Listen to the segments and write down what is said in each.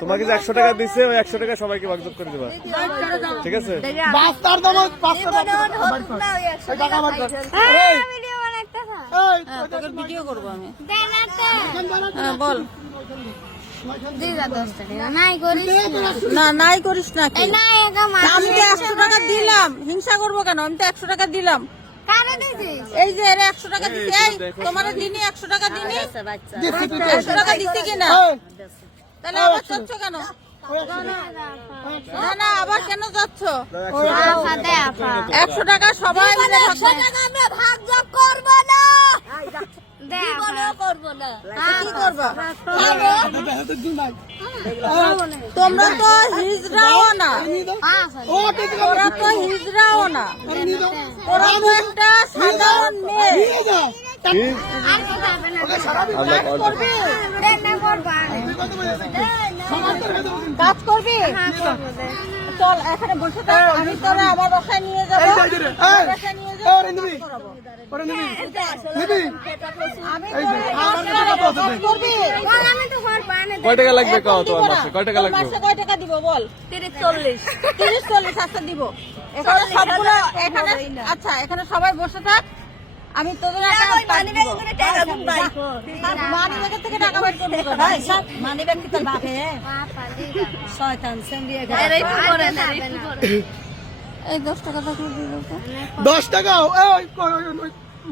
তোমাকে যে 100 টাকা দিছে ওই 100 টাকা সবাইকে ভাগযোগ করে দিবা, ঠিক আছে? ভিডিও করবো আমি। বল না, নাই করিস না। আমি তো 100 টাকা দিলাম, হিংসা করবো কেন? আমি তো 100 টাকা দিলাম। এই যে 100 টাকা দিচ্ছি, এই তোমার দিনই 100 টাকা দিনি, 100 টাকা দিচ্ছি কিনা? তাহলে আবার যাচ্ছ কেন? না না, আবার কেন যাচ্ছ? 100 টাকা সবাই মিলে ভাগ করবো না। তোমরা তো হিজড়াও না, ওরা তো হিজড়াও না, ওরা তো একটা সাধারণ মেয়ে। কাজ করবি? চল এখানে বসে থাক, আমি তোরা আমার বাসায় নিয়ে যাবো। কয় টাকা লাগবে? তোমার মাসে কয় টাকা লাগবে? কয় টাকা দিব বল? 30-40 আচ্ছা দিব। এখানে সবগুলো এখানে, আচ্ছা এখানে সবাই বসে থাক, আমি তোদের মানি ব্যাগের থেকে টাকা বের করবো। মানি ব্যাগ কি তোর বাপে? এই 10 টাকা তো 10 টাকা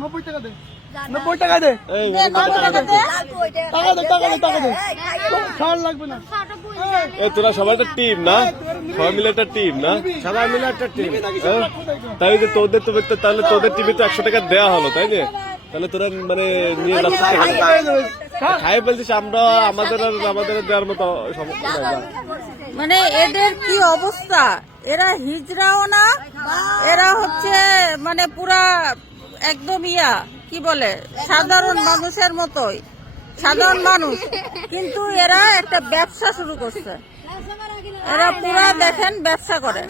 90 টাকা দে, 90 টাকা দে, টাকা দে, ছাড় লাগবে না। তোরা সবাই একটা টিম না, সবাই মিলে একটা টিম না, সবাই মিলে একটা টিম। তাই যে তোদের তাহলে তোদের টিমে তো 100 টাকা দেওয়া হলো, তাই না? তাহলে তোরা মানে নিয়ে যাচ্ছিস খাই বলছিস, আমরা আমাদের দেওয়ার মতো সমস্যা নাই। মানে এদের কি অবস্থা? এরা হিজড়াও না, এরা হচ্ছে মানে পুরা একদম কি বলে সাধারণ মানুষের মতোই, সাধারণ মানুষ, কিন্তু এরা একটা ব্যবসা শুরু করছে। এরা পুরা দেখেন ব্যবসা করে।